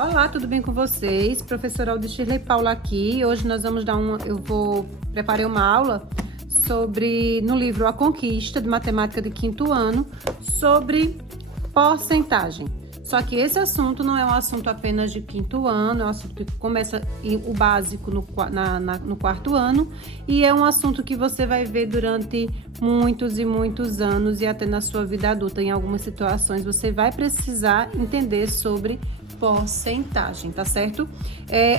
Olá, tudo bem com vocês? Professora Aldishirley Paula aqui. Hoje nós vamos preparei uma aula no livro A Conquista de Matemática de quinto ano, sobre porcentagem. Só que esse assunto não é um assunto apenas de quinto ano, é um assunto que começa o básico no quarto ano, e é um assunto que você vai ver durante muitos e muitos anos, e até na sua vida adulta. Em algumas situações você vai precisar entender sobre porcentagem, tá certo?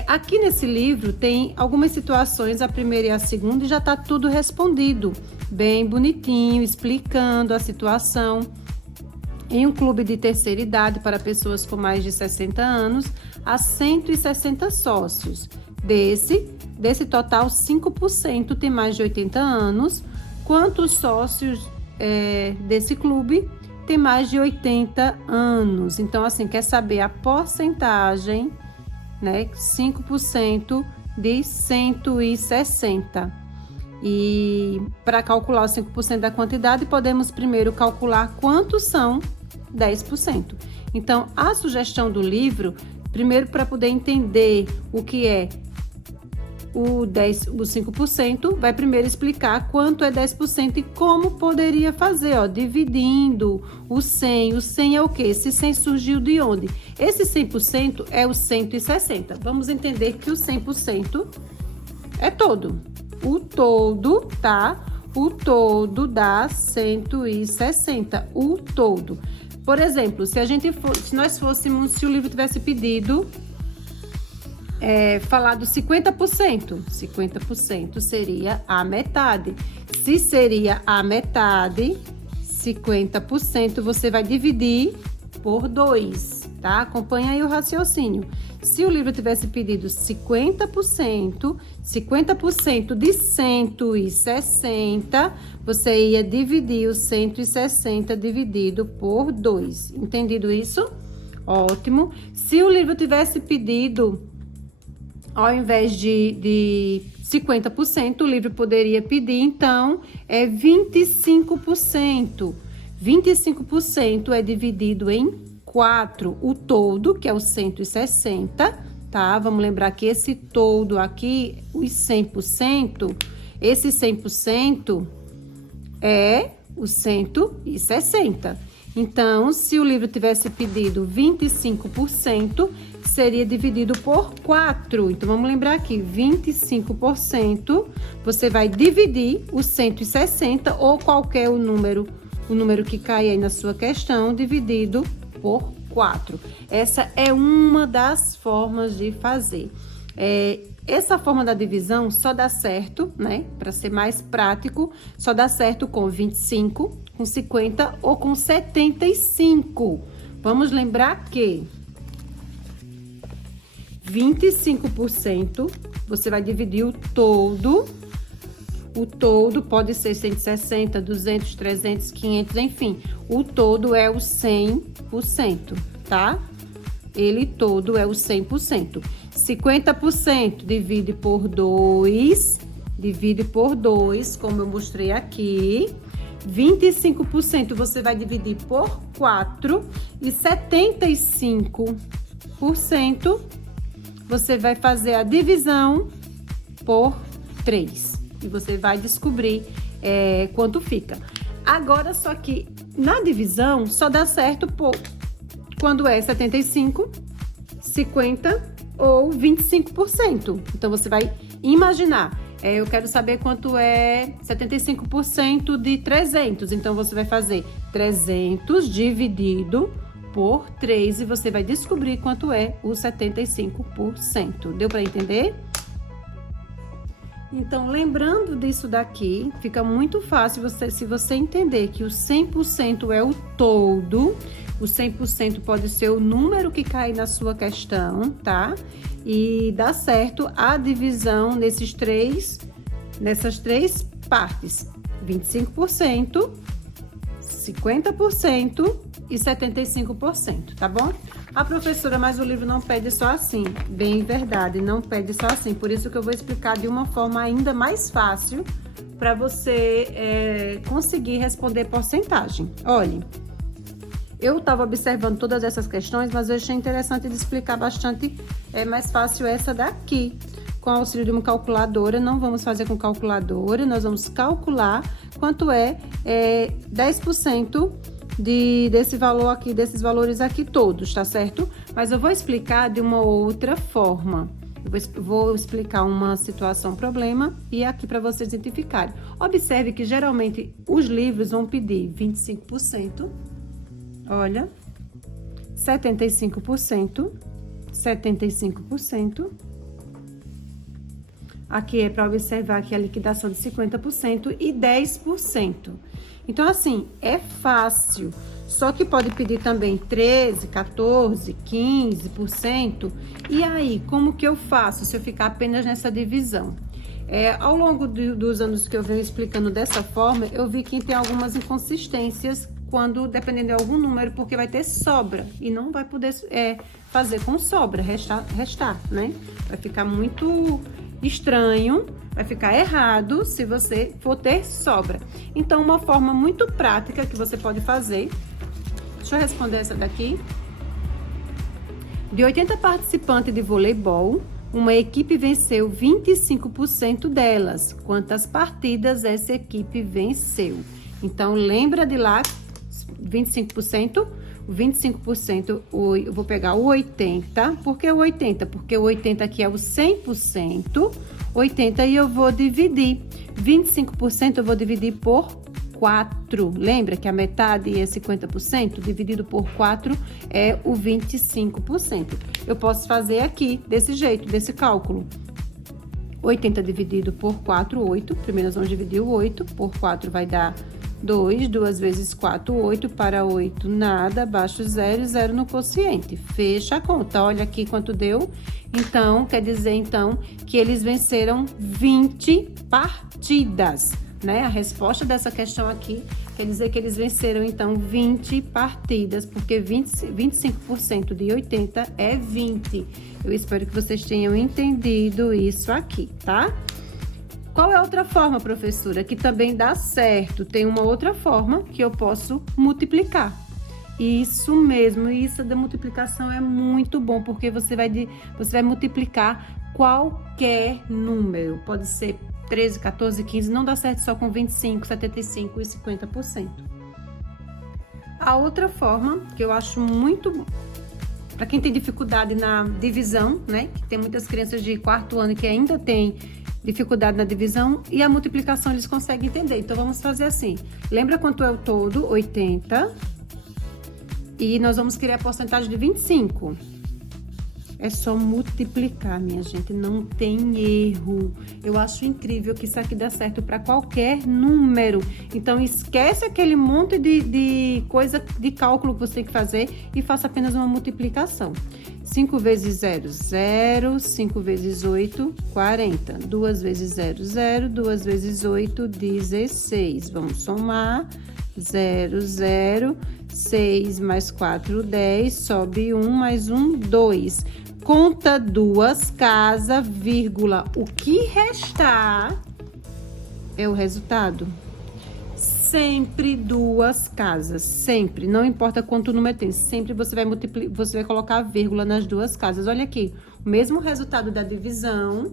Aqui nesse livro tem algumas situações, a primeira e a segunda, e já tá tudo respondido, bem bonitinho, explicando a situação. Em um clube de terceira idade para pessoas com mais de 60 anos, há 160 sócios. Desse total, 5% tem mais de 80 anos. Quantos sócios desse clube tem mais de 80 anos? Então, assim, quer saber a porcentagem, né? 5% de 160. E para calcular os 5% da quantidade, podemos primeiro calcular quantos são 10%. Então, a sugestão do livro, primeiro, para poder entender o que é o 5%, vai primeiro explicar quanto é 10% e como poderia fazer, dividindo o 100. O 100 é o quê? Esse 100 surgiu de onde? Esse 100% é o 160. Vamos entender que o 100% é todo. O todo, tá? O todo dá 160. O todo. Por exemplo, se o livro tivesse pedido falado 50%, 50% seria a metade. Se seria a metade, 50% você vai dividir por 2, tá? Acompanha aí o raciocínio. Se o livro tivesse pedido 50% de 160, você ia dividir o 160 dividido por 2. Entendido isso? Ótimo. Se o livro tivesse pedido, ao invés de 50%, o livro poderia pedir, então, 25%. 25% é dividido em 4, o todo, que é o 160, tá? Vamos lembrar que esse todo aqui, os 100%, esse 100% é o 160. Então, se o livro tivesse pedido 25%, seria dividido por 4. Então, vamos lembrar aqui, 25%, você vai dividir o 160 ou qualquer o número que cai aí na sua questão, dividido por 4. Essa é uma das formas de fazer. Essa forma da divisão só dá certo, né? Para ser mais prático, só dá certo com 25, com 50 ou com 75. Vamos lembrar que 25% você vai dividir o todo. O todo pode ser 160, 200, 300, 500, enfim. O todo é o 100%, tá? Ele todo é o 100%. 50% divide por 2, como eu mostrei aqui. 25% você vai dividir por 4 e 75% você vai fazer a divisão por 3. E você vai descobrir quanto fica. Agora, só que na divisão só dá certo quando é 75, 50 ou 25%. Então, você vai imaginar. Eu quero saber quanto é 75% de 300. Então, você vai fazer 300 dividido por 3 e você vai descobrir quanto é o 75%. Deu para entender? Então, lembrando disso daqui, fica muito fácil se você entender que o 100% é o todo. O 100% pode ser o número que cai na sua questão, tá? E dá certo a divisão nessas três partes: 25%, 50% e 75%, tá bom? Professora, mas o livro não pede só assim. Bem verdade, não pede só assim. Por isso que eu vou explicar de uma forma ainda mais fácil para você conseguir responder porcentagem. Olhe, Eu estava observando todas essas questões, mas eu achei interessante de explicar bastante, é mais fácil essa daqui. Com o auxílio de uma calculadora, não vamos fazer com calculadora, nós vamos calcular quanto é 10% desse valor aqui, desses valores aqui todos, tá certo? Mas eu vou explicar de uma outra forma. Eu vou explicar uma situação, problema, e aqui para vocês identificarem. Observe que geralmente os livros vão pedir 25%, olha, 75%, 75%. Aqui é para observar que a liquidação de 50% e 10%. Então, assim, é fácil. Só que pode pedir também 13%, 14%, 15%. E aí, como que eu faço se eu ficar apenas nessa divisão? Ao longo dos anos que eu venho explicando dessa forma, eu vi que tem algumas inconsistências quando, dependendo de algum número, porque vai ter sobra. E não vai poder fazer com sobra, restar, né? Vai ficar muito estranho, vai ficar errado se você for ter sobra. Então, uma forma muito prática que você pode fazer, deixa eu responder essa daqui. De 80 participantes de voleibol, uma equipe venceu 25% delas. Quantas partidas essa equipe venceu? Então, lembra de lá, 25%? 25%, eu vou pegar o 80, por que o 80? Porque o 80 aqui é o 100%, 80 e eu vou dividir, 25% eu vou dividir por 4, lembra que a metade é 50%, dividido por 4 é o 25%. Eu posso fazer aqui, desse jeito, desse cálculo, 80 dividido por 4, 8, primeiro nós vamos dividir o 8, por 4 vai dar 2, 2 vezes 4, 8, para 8, nada, abaixo 0, 0 no quociente. Fecha a conta, olha aqui quanto deu. Então, quer dizer, então, que eles venceram 20 partidas, né? A resposta dessa questão aqui quer dizer que eles venceram, então, 20 partidas, porque 25% de 80 é 20. Eu espero que vocês tenham entendido isso aqui, tá? Qual é a outra forma, professora, que também dá certo? Tem uma outra forma que eu posso multiplicar. Isso mesmo, isso da multiplicação é muito bom, porque você vai multiplicar qualquer número. Pode ser 13, 14, 15, não dá certo só com 25, 75 e 50%. A outra forma, que eu acho muito... Para quem tem dificuldade na divisão, né? Que tem muitas crianças de 4º ano que ainda tem dificuldade na divisão, e a multiplicação eles conseguem entender. Então, vamos fazer assim. Lembra quanto é o todo? 80. E nós vamos criar a porcentagem de 25. É só multiplicar, minha gente, não tem erro. Eu acho incrível que isso aqui dá certo para qualquer número. Então, esquece aquele monte de coisa de cálculo que você tem que fazer e faça apenas uma multiplicação. 5 vezes 0, 0. 5 vezes 8, 40. 2 vezes 0, 0. 2 vezes 8, 16. Vamos somar. 0, 0. 6 mais 4, 10. Sobe 1 mais 1, 2. Conta 2 casas, vírgula. O que restar é o resultado. Sempre 2 casas, sempre. Não importa quanto número tem, sempre você vai colocar a vírgula nas 2 casas. Olha aqui, o mesmo resultado da divisão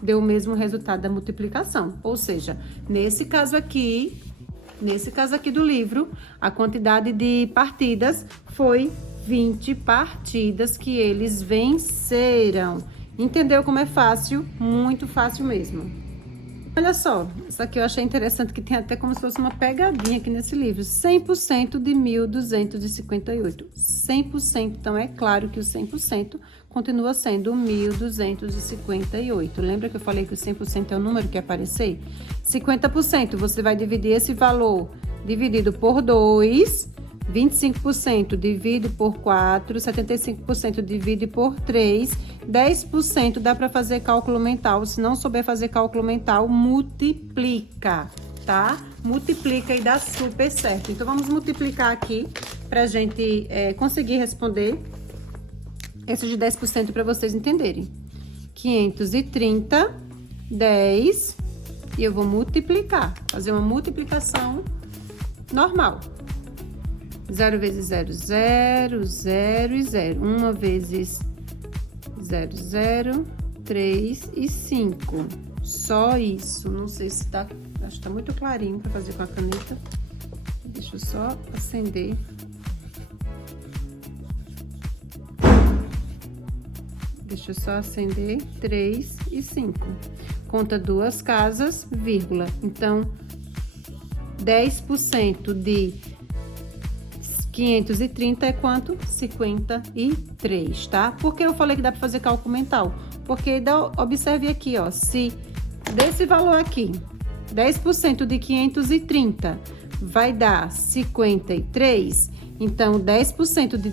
deu o mesmo resultado da multiplicação. Ou seja, nesse caso aqui do livro, a quantidade de partidas foi 20 partidas que eles venceram. Entendeu como é fácil? Muito fácil mesmo. Olha só, isso aqui eu achei interessante, que tem até como se fosse uma pegadinha aqui nesse livro. 100% de 1.258. 100%, então é claro que o 100% continua sendo 1.258. Lembra que eu falei que o 100% é o número que aparecer? 50%, você vai dividir esse valor dividido por 2... 25% divide por 4, 75% divide por 3, 10% dá para fazer cálculo mental. Se não souber fazer cálculo mental, multiplica, tá? Multiplica e dá super certo. Então, vamos multiplicar aqui pra gente conseguir responder esse de 10% para vocês entenderem. 530, 10, e eu vou multiplicar, fazer uma multiplicação normal. 0 vezes 0, 0, 0 e 0. 1 vezes 0, 0, 3 e 5. Só isso. Não sei se tá... Acho que tá muito clarinho para fazer com a caneta. Deixa eu só acender. Deixa eu só acender. 3 e 5. Conta 2 casas, vírgula. Então, 10% de 530 é quanto? 53, tá? Por que eu falei que dá para fazer cálculo mental? Porque observe aqui, ó, se desse valor aqui, 10% de 530 vai dar 53, então 10% de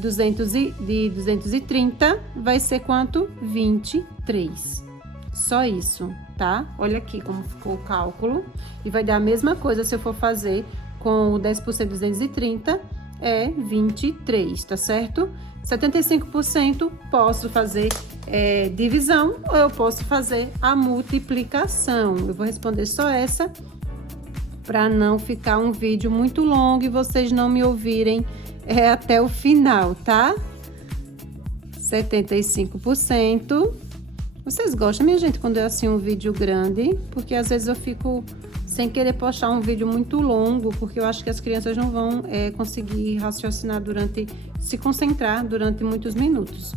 230 vai ser quanto? 23. Só isso, tá? Olha aqui como ficou o cálculo. E vai dar a mesma coisa se eu for fazer com o 10% de 230, é 23, tá certo? 75% posso fazer divisão ou eu posso fazer a multiplicação. Eu vou responder só essa para não ficar um vídeo muito longo e vocês não me ouvirem até o final, tá? 75%. Vocês gostam, minha gente, quando é assim um vídeo grande? Porque às vezes eu fico sem querer postar um vídeo muito longo, porque eu acho que as crianças não vão conseguir raciocinar se concentrar durante muitos minutos.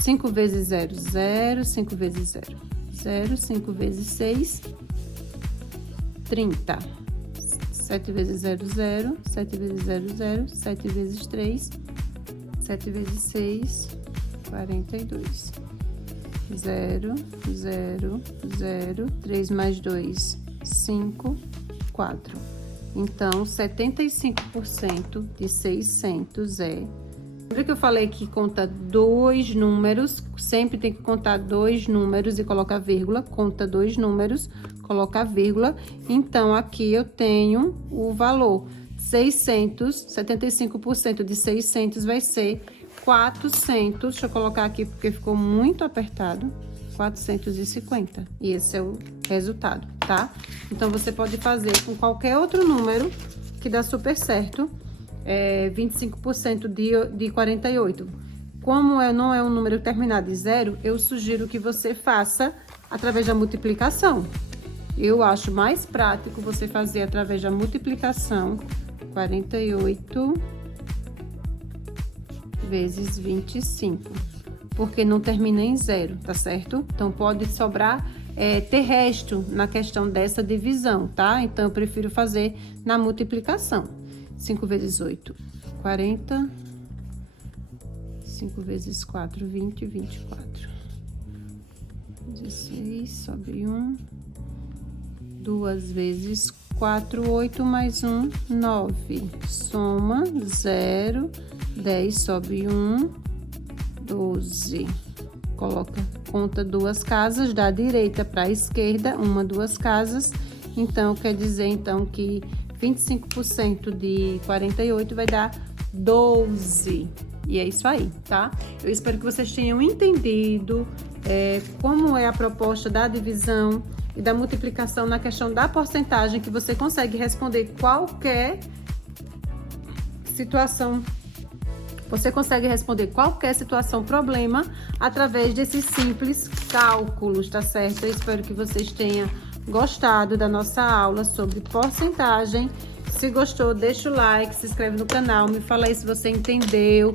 5 vezes 0, 0, 5 vezes 0, 0, 5 vezes 6, 30. 7 vezes 0, 0, 7 vezes 0, 0, 7 vezes 3, 7 vezes 6, 42. 0, 0, 0, 3 mais 2, 5, 4. Então, 75% de 600 Lembra que eu falei que conta 2 números? Sempre tem que contar 2 números e colocar vírgula. Conta 2 números, coloca vírgula. Então, aqui eu tenho o valor 600, 75% de 600 vai ser 400. Deixa eu colocar aqui porque ficou muito apertado. 450. E esse é o resultado, tá? Então, você pode fazer com qualquer outro número que dá super certo. 25% de 48. Como não é um número terminado em 0, eu sugiro que você faça através da multiplicação. Eu acho mais prático você fazer através da multiplicação. 48 vezes 25. Porque não termina em 0, tá certo? Então, pode sobrar, ter resto na questão dessa divisão, tá? Então, eu prefiro fazer na multiplicação. 5 vezes 8, 40. 5 vezes 4, 20, 24. 16, sobe 1. 2 vezes 4, 8 mais 1, 9. Soma 0, 10, sobe 1, 12. Conta 2 casas, da direita para a esquerda, 2 casas. Então, quer dizer, então, que 25% de 48 vai dar 12. E é isso aí, tá? Eu espero que vocês tenham entendido como é a proposta da divisão e da multiplicação na questão da porcentagem, que você consegue responder qualquer situação. Você consegue responder qualquer situação, problema, através desses simples cálculos, tá certo? Eu espero que vocês tenham gostado da nossa aula sobre porcentagem. Se gostou, deixa o like, se inscreve no canal, me fala aí se você entendeu, o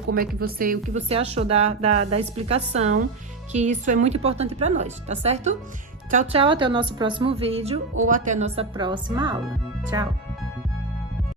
que você achou da explicação, que isso é muito importante para nós, tá certo? Tchau, tchau, até o nosso próximo vídeo ou até a nossa próxima aula. Tchau!